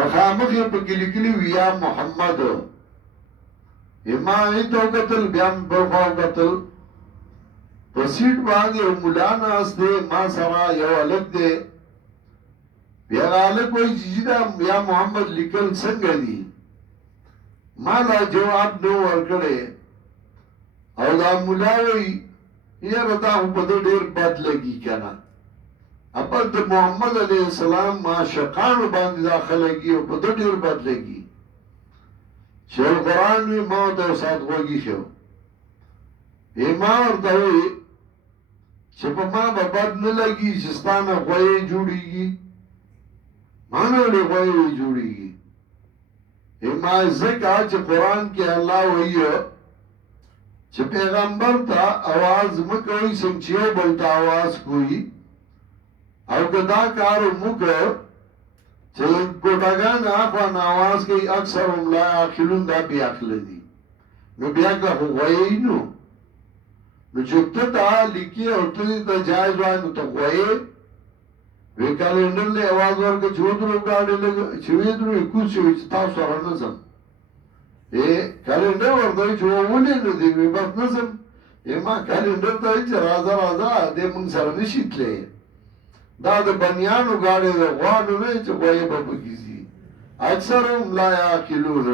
مخامخ یې پکې لیکلي وي یا محمد. ما ایته وکتل، بیا مې بل خوا وکتل، په سیټ باندې یو ملا ناست دی، ما سره یو هلک دی. بیا هغه هلک وایي چې دا یا محمد لیکل څنګه دي؟ ما لا جواب نه ورکړی. او دا ملا وایي یاره دا خو په ده ډېر بد لګي که نه، اپل د محمد علیه السلام معشقانو باندې دا خلګي او په ده ډېر بد لګي. چې القرآن وي ما ورته یو ساعت غوږي ښه ما ورته وایي چې په ما به بد نه لګي چې ستا نه غویې جوړېږي. ما نه ولې غویې جوړېږي؟ ما ځکه چې قرآن کې الله وایي چې پیغمبر ته آواز مه کوئ څنګه چې یو بل ته آواز کوي. او که دا کارو موږ چې ګوټاګان اخوا نه آواز کوي اکثر هم لا یعقلون، دا بې عقله دي. نو بیا که خو غویې نو چې ته ته لیکي او ته دې ته جایز وایي نو ته غویې. وی کلنډر له آواز ورکړه چې ودرو ګاډي لږ چې ودرو کوڅ وي چې تاسو سره نه ځم. کلنډر ورته وایي چې ولې نه دی؟ وی بس نه ځم. ما کلنډر ته وایي چې راځه راځه دې مونږ سره نشي تللی. دا د بنیانو ګاډی د غواړو نه چې غویې به پکې ځي. اکثر هم لا یعقلون.